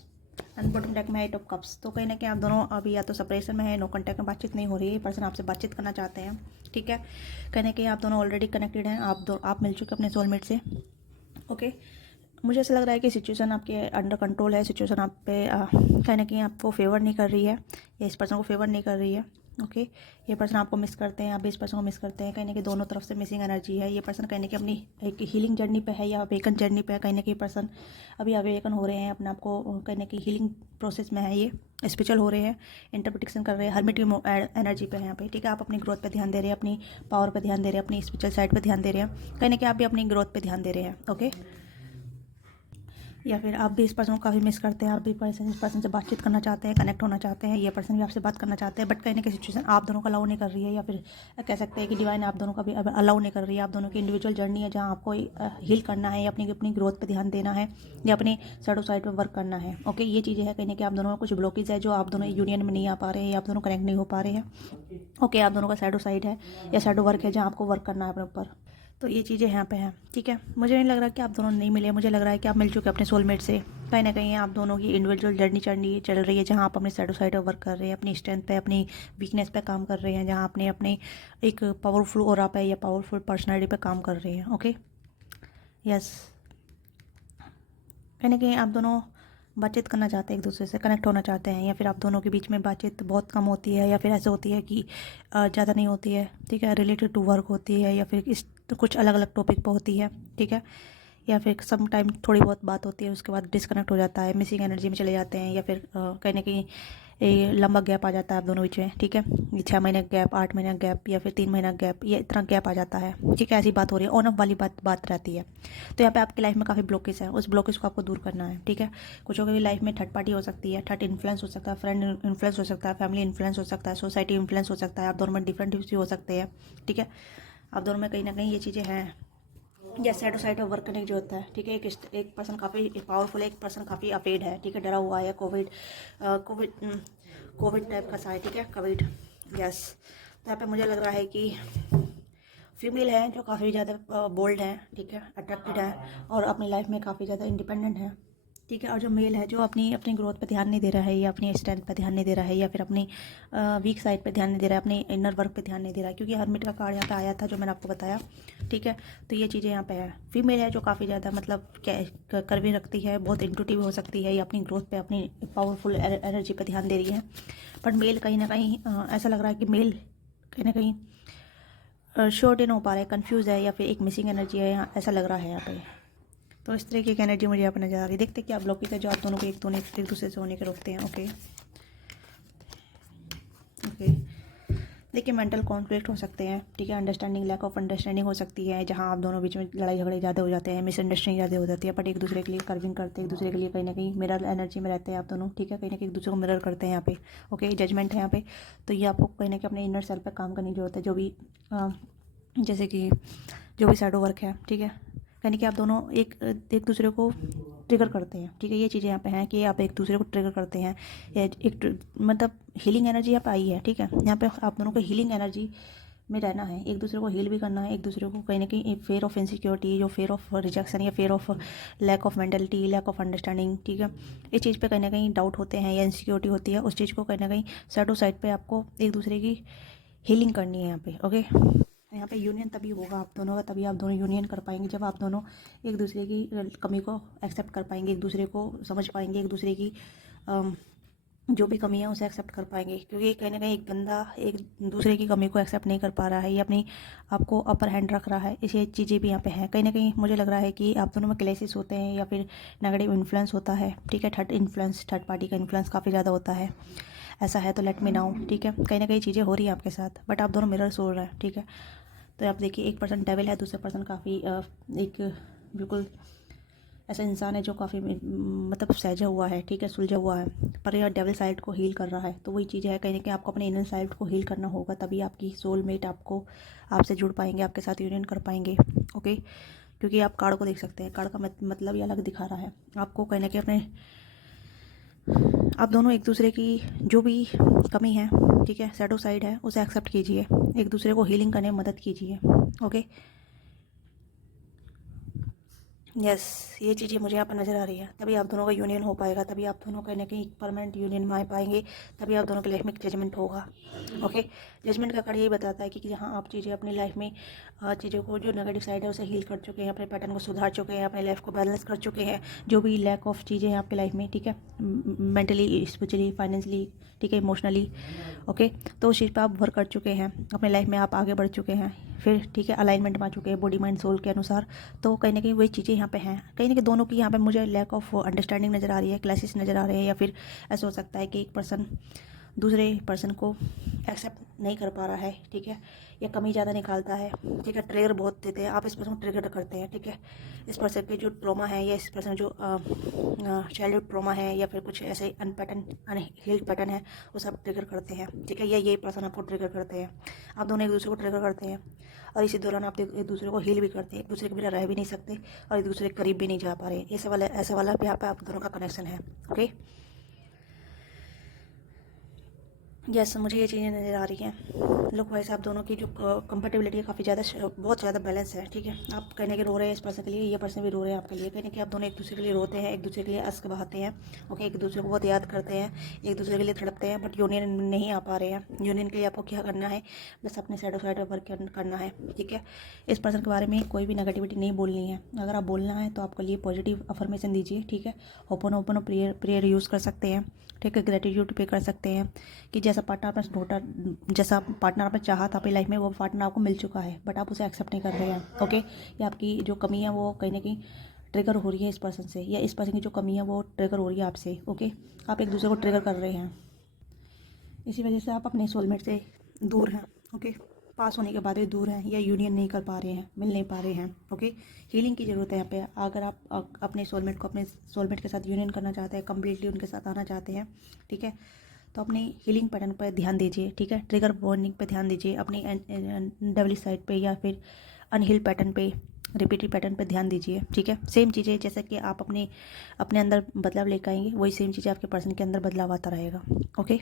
and bottom deck में 8 ऑफ कप्स। तो कहीं ना कहीं आप दोनों अभी या तो सेपरेशन में है, नो कॉन्टैक्ट में, बातचीत नहीं हो रही है, पर्सन आपसे बातचीत करना चाहते हैं, ठीक है। कहने कि आप दोनों ऑलरेडी कनेक्टेड हैं, आप मिल चुके अपने सोलमेट से। ओके, मुझे ऐसा लग रहा है कि सिचुएशन आपके अंडर कंट्रोल है, सिचुएशन आप पे कहीं ना कहीं आपको फेवर नहीं कर रही है, या इस पर्सन को फेवर नहीं कर रही है। ओके, ये पर्सन आपको मिस करते हैं, आप भी इस पर्सन को मिस करते हैं। कहीं ना कहीं दोनों तरफ से मिसिंग एनर्जी है। ये पर्सन कहीं ना कहीं अपनी एक हीलिंग जर्नी पे है, या अवेकन जर्नी पे है। कहीं ना कहीं पर्सन अभी अवेकन हो रहे हैं, अपने आप को कहीं ना कहीं हीलिंग प्रोसेस में है, ये स्पिरिचुअल हो रहे हैं, इंटरप्रिटेशन कर रहे हैं, हर्मिट एनर्जी पे है यहाँ पे, ठीक है। आप अपनी ग्रोथ पे ध्यान दे रहे हैं, अपनी पावर पे ध्यान दे रहे हैं, अपनी स्पिरिचुअल साइड पे ध्यान दे रहे हैं। कहीं ना कहीं आप भी अपनी ग्रोथ पे ध्यान दे रहे हैं। ओके, या फिर आप भी इस पर्सन को काफ़ी मिस करते हैं, आप भी इस पर्सन से बातचीत करना चाहते हैं, कनेक्ट होना चाहते हैं, ये पर्सन भी आपसे बात करना चाहते हैं, बट कहीं ना कहीं सिचुएशन आप दोनों का अलाउ नहीं कर रही है, या फिर कह सकते हैं कि डिवाइन आप दोनों का भी अलाउ नहीं कर रही है। आप दोनों की इंडिविजुअल जर्नी है, जहाँ आपको हील करना है, या अपनी ग्रोथ पर ध्यान देना है, या अपनी शैडो साइड पर वर्क करना है। ओके, ये चीज़ें हैं कहीं ना कहीं आप दोनों में कुछ ब्लॉकेज है, जो आप दोनों यूनियन में नहीं आ पा रहे हैं, या आप दोनों कनेक्ट नहीं हो पा रहे हैं। ओके, आप दोनों का शैडो साइड है, या शैडो वर्क है, जहाँ आपको वर्क करना है अपने ऊपर। तो ये चीज़ें यहाँ पे हैं, ठीक है। मुझे नहीं लग रहा कि आप दोनों नहीं मिले, मुझे लग रहा है कि आप मिल चुके अपने सोलमेट से। कहीं ना कहीं आप दोनों की इंडिविजुअल जर्नी चल रही है, जहाँ आप अपने साइड साइड वर्क कर रहे हैं, अपनी स्ट्रेंथ पे, अपनी वीकनेस पे काम कर रहे हैं, जहाँ अपने अपने एक पावरफुल ऑरा पे या पावरफुल पर्सनैलिटी पे काम कर रहे हैं। ओके, यस, कहीं ना कहीं आप दोनों बातचीत करना चाहते हैं, एक दूसरे से कनेक्ट होना चाहते हैं, या फिर आप दोनों के बीच में बातचीत बहुत कम होती है, या फिर ऐसे होती है कि ज़्यादा नहीं होती है, ठीक है, रिलेटेड टू वर्क होती है, या फिर इस कुछ अलग अलग टॉपिक पर होती है, ठीक है। या फिर सम टाइम थोड़ी बहुत बात होती है, उसके बाद डिस्कनेक्ट हो जाता है, मिसिंग एनर्जी में चले जाते हैं, या फिर कहीं ना कहीं लंबा गैप आ जाता है आप दोनों बीच में, ठीक है। 6 महीने का गैप, 8 महीने का गैप या फिर 3 महीना गैप, ये इतना गैप आ जाता है, ठीक है। ऐसी बात हो रही है, ऑन ऑफ वाली बात रहती है। तो यहाँ पे आपकी लाइफ में काफ़ी ब्लॉकेज है, उस ब्लॉकेज को आपको दूर करना है, ठीक है। कुछ की लाइफ में थर्ड पार्टी हो सकती है, थर्ड इन्फ्लुएंस हो सकता है, फ्रेंड इन्फ्लुएंस हो सकता है, फैमिली इन्फ्लुएंस हो सकता है, सोसाइटी इन्फ्लुएंस हो सकता है। आप दोनों में डिफरेंट भी हो सकते हैं, ठीक है। आप दोनों में कहीं ना कहीं ये चीज़ें हैं, या साइड टू साइड वर्क करने जो होता है, ठीक है। एक पर्सन काफ़ी पावरफुल है, एक पर्सन काफ़ी अफेड है, ठीक है, डरा हुआ है, कोविड टाइप का सा है, ठीक है, कोविड, यस। तो यहाँ पे मुझे लग रहा है कि फीमेल है जो काफ़ी ज़्यादा बोल्ड है, ठीक है, अट्रैक्टेड है और अपनी लाइफ में काफ़ी ज़्यादा इंडिपेंडेंट है, ठीक है। और जो मेल है जो अपनी अपनी ग्रोथ पे ध्यान नहीं दे रहा है, या अपनी स्ट्रेंथ पे ध्यान नहीं दे रहा है, या फिर अपनी वीक साइड पे ध्यान नहीं दे रहा है, अपनी इनर वर्क पे ध्यान नहीं दे रहा है, क्योंकि हर्मिट का कार्ड यहाँ पे आया था जो मैंने आपको बताया, ठीक है। तो ये चीज़ें यहाँ पे है। फीमेल है जो काफ़ी ज़्यादा मतलब कर भी रखती है, बहुत इंट्यूटिव हो सकती है, या अपनी ग्रोथ पे, अपनी पावरफुल एनर्जी पे ध्यान दे रही है। बट मेल कहीं ना कहीं ऐसा लग रहा है कि मेल कहीं ना कहीं शॉर्ट इन हो पा रहा है, कन्फ्यूज़ है, या फिर एक मिसिंग एनर्जी है यहाँ, ऐसा लग रहा है यहाँ पे। तो इस तरह की एक एनर्जी मुझे यहाँ पर नजर आ रही है। देखते क्या ब्लॉकेज है जो आप दोनों को एक दूसरे से होने के रोकते हैं। ओके ओके, देखिए मेंटल कॉन्फ्लिक्ट हो सकते हैं, ठीक है। अंडरस्टैंडिंग, लैक ऑफ अंडरस्टैंडिंग हो सकती है, जहाँ आप दोनों बीच में लड़ाई झगड़े ज़्यादा हो जाते हैं, मिसअंडरस्टैंडिंग ज़्यादा हो जाती है। बट एक दूसरे के लिए कर्विंग करते हैं, एक दूसरे के लिए कहीं ना कहीं मिरर एनर्जी में रहते हैं आप दोनों, ठीक है। कहीं ना कहीं एक दूसरे को मिरर करते हैं यहाँ पे। ओके, जजमेंट है यहाँ पे। तो ये आपको कहीं ना कहीं अपने इनर सेल्फ पर काम करने की जरूरत है, जो भी जैसे कि जो भी शैडो वर्क है, ठीक है। यानी कि आप दोनों एक दूसरे को ट्रिगर करते हैं, ठीक है। ये चीज़ें यहाँ पे हैं कि आप एक दूसरे को ट्रिगर करते हैं, या मतलब हीलिंग एनर्जी यहाँ पे आई है, ठीक है। यहाँ पे आप दोनों को हीलिंग एनर्जी में रहना है, एक दूसरे को हील भी करना है, एक दूसरे को कहीं ना कहीं फेयर ऑफ इनसिक्योरिटी, जो फेयर ऑफ रिजेक्शन, या fear of lack of mentality, lack of understanding, ठीक है। इस चीज़ पे कहीं ना कहीं डाउट होते हैं या इनसिक्योरिटी होती है, उस चीज़ को कहीं ना कहीं साइड टू साइड पे आपको एक दूसरे की हीलिंग करनी है यहाँ पे। ओके, यहाँ पे यूनियन तभी होगा आप दोनों का, तभी आप दोनों यूनियन कर पाएंगे जब आप दोनों एक दूसरे की कमी को एक्सेप्ट कर पाएंगे, एक दूसरे को समझ पाएंगे, एक दूसरे की जो भी कमी है उसे एक्सेप्ट कर पाएंगे। क्योंकि कहीं ना कहीं एक बंदा एक दूसरे की कमी को एक्सेप्ट नहीं कर पा रहा है, या अपनी आपको अपर हैंड रख रहा है, इसे चीज़ें भी यहाँ पे हैं। कहीं ना कहीं मुझे लग रहा है कि आप दोनों में क्लेशेस होते हैं, या फिर नेगेटिव इन्फ्लुएंस होता है, ठीक है। थर्ड पार्टी का इन्फ्लुएंस काफ़ी ज़्यादा होता है। ऐसा है तो लेट मी नाउ, ठीक है। कहीं ना कहीं चीज़ें हो रही हैं आपके साथ, बट आप दोनों मिरर सोल रहे हैं, ठीक है। तो आप देखिए, एक पर्सन डेविल है, दूसरा पर्सन काफ़ी एक बिल्कुल ऐसा इंसान है जो काफ़ी मतलब सहजा हुआ है, ठीक है, सुलझा हुआ है, पर यह डेविल साइड को हील कर रहा है। तो वही चीज़ है, कहीं ना कहीं आपको अपने इनर साइड को हील करना होगा, तभी आपकी सोलमेट आपको आपसे जुड़ पाएंगे, आपके साथ यूनियन कर पाएंगे। ओके, क्योंकि आप कार्ड को देख सकते हैं, कार्ड का मतलब ये अलग दिखा रहा है आपको। कहीं ना कहीं अपने आप दोनों एक दूसरे की जो भी कमी है, ठीक है, शैडो साइड है, उसे एक्सेप्ट कीजिए, एक दूसरे को हीलिंग करने में मदद कीजिए। ओके, यस, ये चीज़ें मुझे यहाँ पर नज़र आ रही है। तभी आप दोनों का यूनियन हो पाएगा, तभी आप दोनों कहीं ना कहीं परमानेंट यूनियन में आ पाएंगे, तभी आप दोनों के लाइफ में जजमेंट होगा। ओके, जजमेंट का कार्ड यही बताता है कि जहाँ आप चीज़ें अपनी लाइफ में चीज़ों को जो नेगेटिव साइड है उसे हील कर चुके हैं, अपने पैटर्न को सुधार चुके हैं, अपने लाइफ को बैलेंस कर चुके हैं, जो भी लैक ऑफ चीज़ें हैं आपकी लाइफ में, ठीक है, मेंटली, स्पिरिचुअली, फाइनेंशियली, ठीक है, इमोशनली। ओके, तो उस चीज़ पर आप वर्क कर चुके हैं, अपने लाइफ में आप आगे बढ़ चुके हैं, फिर ठीक है, अलाइनमेंट में आ चुके हैं बॉडी माइंड सोल के अनुसार। तो कहीं ना कहीं वही चीज़ें यहाँ पे हैं, कहीं ना कहीं दोनों की यहाँ पे मुझे लैक ऑफ अंडरस्टैंडिंग नज़र आ रही है, क्लैशेस नज़र आ रहे हैं, या फिर ऐसा हो सकता है कि एक पर्सन दूसरे पर्सन को एक्सेप्ट नहीं कर पा रहा है, ठीक है, या कमी ज़्यादा निकालता है, ठीक है, ट्रिगर बहुत देते हैं, आप इस पर्सन को ट्रिगर करते हैं, ठीक है। इस पर्सन के जो ट्रॉमा है, या इस पर्सन जो चाइल्डहुड ट्रॉमा है, या फिर कुछ ऐसे अनहील्ड पैटर्न है, वो सब ट्रिगर करते हैं, ठीक है, या ये पर्सन आपको ट्रिगर करते हैं। आप दोनों एक दूसरे को ट्रिगर करते हैं, और इसी दौरान आप एक दूसरे को हील भी करते हैं, एक दूसरे के बिना रह भी नहीं सकते, और एक दूसरे के करीब भी नहीं जा पा रहे। ऐसा वाला यहाँ पे आप दोनों का कनेक्शन है। ओके, यस, मुझे ये चीज़ें नज़र आ रही हैं। लुक वाइज आप दोनों की जो कंपेटेबिलिटी है काफ़ी ज़्यादा, बहुत ज़्यादा बैलेंस है, ठीक है। आप कहने के रो रहे हैं इस पर्सन के लिए, ये पर्सन भी रो रहे हैं आपके लिए, कहने कि आप दोनों एक दूसरे के लिए रोते हैं, एक दूसरे के लिए अश्क बहाते हैं। ओके, एक दूसरे को बहुत याद करते हैं, एक दूसरे के लिए तड़पते हैं, बट यूनियन नहीं आ पा रहे हैं। यूनियन के लिए आपको क्या करना है, बस अपने साइड पर वर्क करना है, ठीक है। इस पर्सन के बारे में कोई भी नेगेटिविटी नहीं बोलनी है। अगर आप बोलना है तो आपके लिए पॉजिटिव अफर्मेशन दीजिए, ठीक है। ओपन प्रेयर यूज़ कर सकते हैं, ठीक है। ग्रेटिट्यूड पे कर सकते हैं कि जैसा पार्टनर आपने चाहा था अपनी लाइफ में, वो पार्टनर आपको मिल चुका है, बट आप उसे एक्सेप्ट नहीं कर रहे हैं। ओके, या आपकी जो कमी है वो कहीं ना कहीं ट्रिगर हो रही है इस पर्सन से, या इस पर्सन की जो कमी है वो ट्रिगर हो रही है आपसे। ओके, आप एक दूसरे को ट्रिगर कर रहे हैं, इसी वजह से आप अपने सोलमेट से दूर हैं। ओके, पास होने के बाद भी दूर हैं या यूनियन नहीं कर पा रहे हैं, मिल नहीं पा रहे हैं। ओके, हीलिंग की ज़रूरत है यहाँ पे। अगर आप अपने सोलमेट के साथ यूनियन करना चाहते हैं, कम्प्लीटली उनके साथ आना चाहते हैं, ठीक है, तो अपनी हीलिंग पैटर्न पर ध्यान दीजिए। ठीक है, ट्रिगर वार्निंग पे ध्यान दीजिए, अपनी डबल साइड पे या फिर अनहील पैटर्न पे, रिपीटेड पैटर्न पे ध्यान दीजिए। ठीक है, सेम चीज़ें जैसे कि आप अपने अंदर बदलाव लेकर आएंगे, वही सेम चीज़ें आपके पर्सन के अंदर बदलाव आता रहेगा। ओके,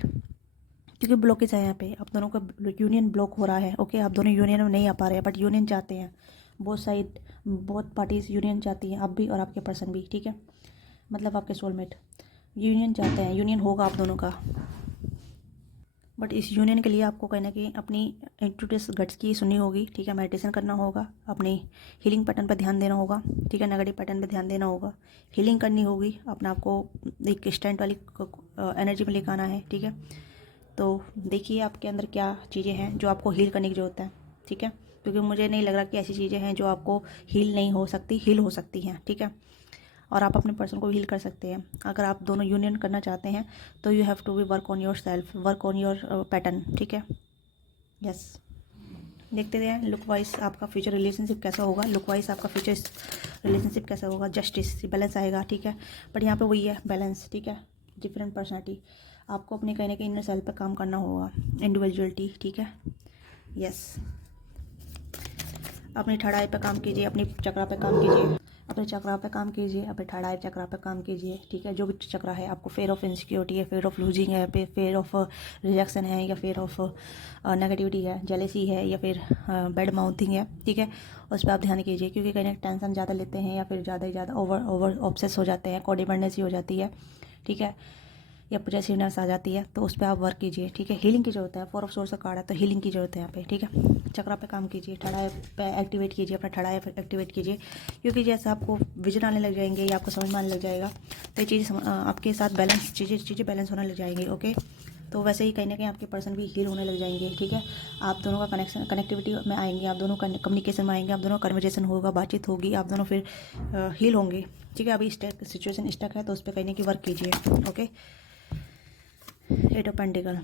क्योंकि ब्लॉकेज है यहाँ पे, आप दोनों का यूनियन ब्लॉक हो रहा है। ओके, आप दोनों यूनियन में नहीं आ पा रहे हैं, बट यूनियन चाहते हैं। बोथ पार्टीज यूनियन चाहती हैं, आप भी और आपके पर्सन भी। ठीक है, मतलब आपके सोलमेट यूनियन चाहते हैं, यूनियन होगा आप दोनों का। बट इस यूनियन के लिए आपको कहीं ना कहीं अपनी इंट्यूटिव गट्स की सुननी होगी। ठीक है, मेडिटेशन करना होगा, अपनी हीलिंग पैटर्न पर ध्यान देना होगा। ठीक है, नेगेटिव पैटर्न पर ध्यान देना होगा, हीलिंग करनी होगी, अपने आप को एक स्टैंड वाली एनर्जी में लेकर आना है। ठीक है, तो देखिए आपके अंदर क्या चीज़ें हैं जो आपको हील करने की ज़रूरत है। ठीक है, क्योंकि मुझे नहीं लग रहा कि ऐसी चीज़ें हैं जो आपको हील नहीं हो सकती, हील हो सकती हैं। ठीक है, और आप अपने पर्सन को हील कर सकते हैं। अगर आप दोनों यूनियन करना चाहते हैं तो you have to be work on yourself, work on your pattern. ठीक है, यस, देखते हैं लुक वाइज आपका फ्यूचर रिलेशनशिप कैसा होगा, लुक वाइज आपका फ्यूचर रिलेशनशिप कैसा होगा। जस्टिस, बैलेंस आएगा। ठीक है, बट यहाँ पे वही है बैलेंस। ठीक है, डिफरेंट पर्सनैलिटी, आपको अपने कहीं ना कहीं इनर सेल्फ पे काम करना होगा, इंडिविजुअलिटी। ठीक है, यस, अपनी थर्ड आई पे काम कीजिए, अपनी चक्रा पे काम कीजिए, अपने चक्रा पे काम कीजिए, अपने थर्ड आई चक्रा पे काम कीजिए। ठीक है, जो भी चक्रा है, आपको फेयर ऑफ इनसिक्योरिटी है, फेयर ऑफ लूजिंग है, फेयर ऑफ रिजेक्शन है, या फेयर ऑफ नेगेटिविटी है, जेलेसी है, या फिर बैड माउथिंग है। ठीक है, उस पर आप ध्यान कीजिए, क्योंकि कहीं टेंशन ज़्यादा लेते हैं या फिर ज़्यादा ही ज़्यादा ओवर ऑब्सेस हो जाते हैं, कोडिपेंडेंसी हो जाती है। ठीक है, या पॉजिटिवनेस आ जाती है, तो उस पर आप वर्क कीजिए। ठीक है, हीलिंग की जरूरत है, 4 ऑफ सोर्स का कार्ड है, तो हीलिंग की जरूरत है यहाँ पे। ठीक है, चक्रा पे काम कीजिए, थर्ड आई पे एक्टिवेट कीजिए, अपना थर्ड आई एक्टिवेट कीजिए, क्योंकि जैसे आपको विजन आने लग जाएंगे या आपको समझ में आने लग जाएगा, तो ये चीज़ें आपके साथ बैलेंस चीज़ें बैलेंस होने लग जाएंगी। ओके, तो वैसे ही कहीं ना कहीं आपके पर्सन भी हील होने लग जाएंगे। ठीक है, आप दोनों का कनेक्टिविटी में आएंगे, आप दोनों कम्युनिकेशन में आएंगे, आप दोनों कन्वर्जेशन होगा, बातचीत होगी, आप दोनों फिर हील होंगे। ठीक है, अभी सिचुएशन स्टक है, तो उस पर कहीं ना कहीं वर्क कीजिए। Okay, 8 of pentacle,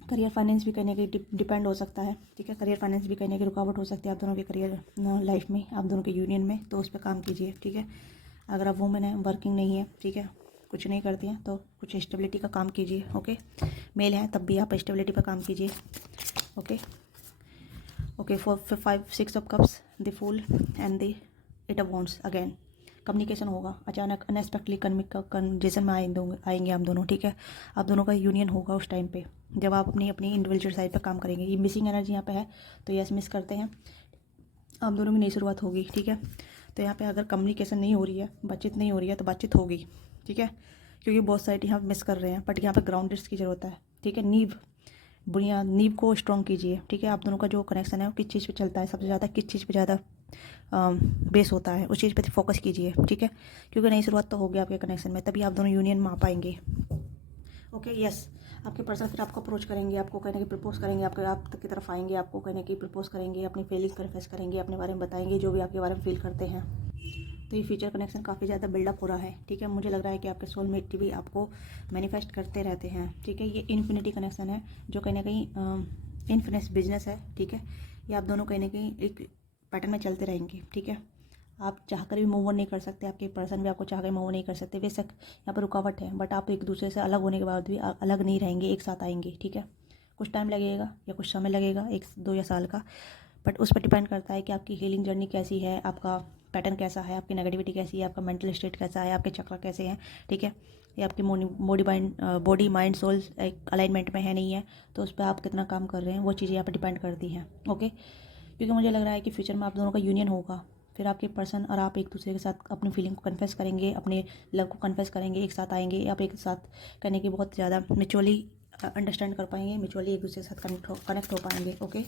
career finance भी कहीं डिपेंड हो सकता है। ठीक है, करियर फाइनेंस भी कहीं रुकावट हो सकती है आप दोनों के करियर लाइफ में, आप दोनों के यूनियन में, तो उस पर काम कीजिए। ठीक है, अगर आप वुमेन है, वर्किंग नहीं है, ठीक है, कुछ नहीं करती हैं, तो कुछ स्टेबिलिटी का काम कीजिए। ओके, मेल है तब भी आप स्टेबिलिटी पर काम कीजिए। Okay, 5 6 of cups, the fool and the 8 of wands. Again communication होगा, अचानक अनएक्सपेक्टली कन्वर्जेशन में आएंगे आप दोनों। ठीक है, आप दोनों का यूनियन होगा उस टाइम पे जब आप अपनी इंडिविजुअल साइड पे काम करेंगे। ये मिसिंग एनर्जी यहाँ पे है, तो यस, मिस करते हैं, आप दोनों की नई शुरुआत होगी। ठीक है, तो यहाँ पे अगर कम्युनिकेशन नहीं हो रही है, बातचीत नहीं हो रही है, तो बातचीत होगी। ठीक है, क्योंकि बहुत साइड यहाँ मिस कर रहे हैं, बट यहाँ पे ग्राउंडेड्स की ज़रूरत है। ठीक है, नींव को स्ट्रॉन्ग कीजिए। ठीक है, आप दोनों का जो कनेक्शन है वो किस चीज़ पे चलता है, सबसे ज़्यादा किस चीज़ पे ज़्यादा बेस होता है, उस चीज़ पे फोकस कीजिए। ठीक है, क्योंकि नई शुरुआत तो होगी आपके कनेक्शन में, तभी आप दोनों यूनियन में आ पाएंगे। ओके, यस, आपके पर्सन फिर आपको अप्रोच करेंगे, आपको कहने की प्रपोज करेंगे, आप की तरफ आएंगे, आपको कहने की प्रपोज करेंगे, अपनी फीलिंग कन्फेस करेंगे, अपने बारे में बताएंगे, जो भी आपके बारे में फील करते हैं। तो ये फ्यूचर कनेक्शन काफ़ी ज़्यादा बिल्डअप हो रहा है। ठीक है, मुझे लग रहा है कि आपके सोलमेट भी आपको मैनिफेस्ट करते रहते हैं। ठीक है, ये इन्फिनिटी कनेक्शन है, जो कहीं ना कहीं इन्फिनिट बिजनेस है। ठीक है, ये आप दोनों कहीं ना कहीं एक पैटर्न में चलते रहेंगे। ठीक है, आप चाहकर भी मूव ऑन नहीं कर सकते, आपके पर्सन भी आपको चाहकर मूव नहीं कर सकते, बेशक यहाँ पर रुकावट है, बट आप एक दूसरे से अलग होने के बाद भी अलग नहीं रहेंगे, एक साथ आएंगे। ठीक है, कुछ टाइम लगेगा या कुछ समय लगेगा, 1 2 या साल का, बट उस पर डिपेंड करता है कि आपकी हीलिंग जर्नी कैसी है, आपका पैटर्न कैसा है, आपकी नेगेटिविटी कैसी है, आपका मेंटल स्टेट कैसा है, आपके चक्र कैसे हैं। ठीक है, ये आपकी बॉडी माइंड सोल एक अलाइनमेंट में है नहीं है, तो उस पर आप कितना काम कर रहे हैं, वो चीज़ें यहाँ पर डिपेंड करती हैं। ओके, क्योंकि मुझे लग रहा है कि फ्यूचर में आप दोनों का यूनियन होगा, फिर आपके पर्सन और आप एक दूसरे के साथ अपनी फीलिंग को कन्फेस करेंगे, अपने लव को कन्फेस करेंगे, एक साथ आएंगे, आप एक साथ करने की बहुत ज़्यादा म्यूचुअली अंडरस्टैंड कर पाएंगे, म्यूचुअली एक दूसरे के साथ कनेक्ट हो पाएंगे। ओके,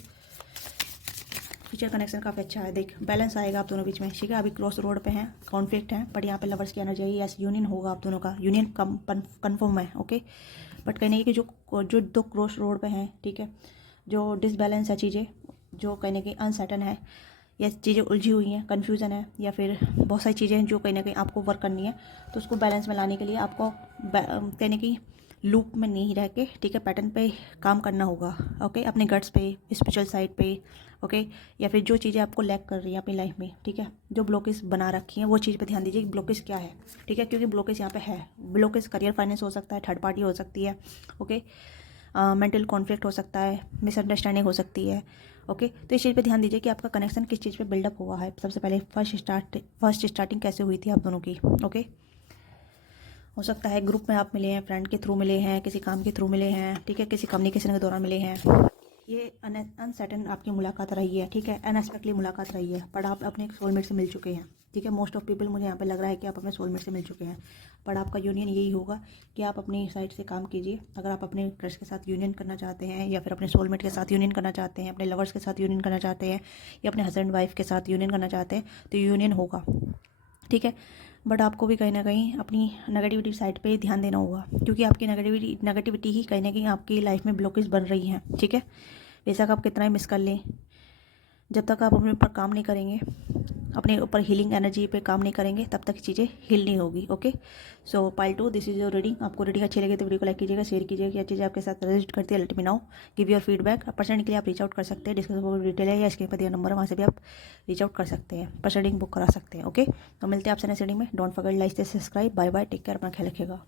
फ्यूचर कनेक्शन काफ़ी अच्छा है, देख बैलेंस आएगा आप दोनों बीच में। ठीक है, अभी क्रॉस रोड पे हैं, कॉन्फ्लिक्ट है, बट यहाँ पे लवर्स की एनर्जी है, यस, यूनियन होगा आप दोनों का, यूनियन कन्फर्म है। ओके, बट कहने की जो 2 क्रॉस रोड पे हैं, ठीक है, जो डिसबैलेंस है चीज़ें, जो कहने की अनसर्टन है, या चीज़ें उलझी हुई हैं, कन्फ्यूज़न है, या फिर बहुत सारी चीज़ें हैं जो कहीं ना कहीं आपको वर्क करनी है, तो उसको बैलेंस में लाने के लिए आपको कहने की लूप में नहीं रह के, ठीक है, पैटर्न पे काम करना होगा। ओके, अपने गट्स पे, स्पिरिचुअल साइड पे, ओके, या फिर जो चीज़ें आपको लैक कर रही हैं अपनी लाइफ में, ठीक है, जो ब्लॉकेज बना रखी हैं वो चीज़ पे ध्यान दीजिए कि ब्लॉकेज क्या है, ठीक है, क्योंकि ब्लॉकेज यहाँ पे है। ब्लॉकेज करियर फाइनेंस हो सकता है, थर्ड पार्टी हो सकती है, ओके, मेंटल कॉन्फ्लिक्ट हो सकता है, मिसअंडरस्टैंडिंग हो सकती है, ओके। तो इस चीज़ पे ध्यान दीजिए कि आपका कनेक्शन किस चीज़ पे बिल्डअप हुआ है। सबसे पहले फर्स्ट स्टार्टिंग कैसे हुई थी आप दोनों की, ओके। हो सकता है ग्रुप में आप मिले हैं, फ्रेंड के थ्रू मिले हैं, किसी काम के थ्रू मिले हैं, ठीक है, किसी कम्युनिकेशन के दौरान मिले हैं। ये अनसर्टन आपकी मुलाकात रही है, ठीक है, अनएक्सपेक्टली मुलाकात रही है, पर आप अपने सोलमेट से मिल चुके हैं, ठीक है। मोस्ट ऑफ पीपल, मुझे यहाँ पे लग रहा है कि आप अपने सोलमेट से मिल चुके हैं, पर आपका यूनियन यही होगा कि आप अपनी साइड से काम कीजिए। अगर आप अपने क्रश के साथ यूनियन करना चाहते हैं, या फिर अपने सोलमेट के साथ यूनियन करना चाहते हैं, अपने लवर्स के साथ यूनियन करना चाहते हैं, या अपने हस्बैंड वाइफ के साथ यूनियन करना चाहते हैं, तो यूनियन होगा, ठीक है। बट आपको भी कहीं ना कहीं अपनी नेगेटिविटी साइड पे ध्यान देना होगा, क्योंकि आपकी नेगेटिविटी ही कहीं ना कहीं आपकी लाइफ में ब्लॉकेज बन रही हैं, ठीक है। बेशक आप कितना ही मिस कर लें, जब तक आप अपने ऊपर काम नहीं करेंगे, अपने ऊपर हीलिंग एनर्जी पे काम नहीं करेंगे, तब तक चीज़ें हील नहीं होगी, okay. So part 2, this is your reading. आपको रीडिंग अच्छी लगी तो वीडियो को लाइक कीजिएगा, शेयर कीजिएगा, क्या चीज़ें आपके साथ रेजिस्ट करती है, let me know, give your feedback. Personal के लिए आप रीच आउट कर सकते हैं, डिस्क्रिप्शन डिटेल है या स्क्रीन पर दिया नंबर है, वहाँ से भी आप रीच आउट कर सकते हैं, पर्सनल रीडिंग बुक करा सकते हैं, ओके। तो मिलते हैं आपसे नेक्स्ट रीडिंग में। Don't forget like subscribe. Bye bye, take care, अपना ख्याल रखिएगा।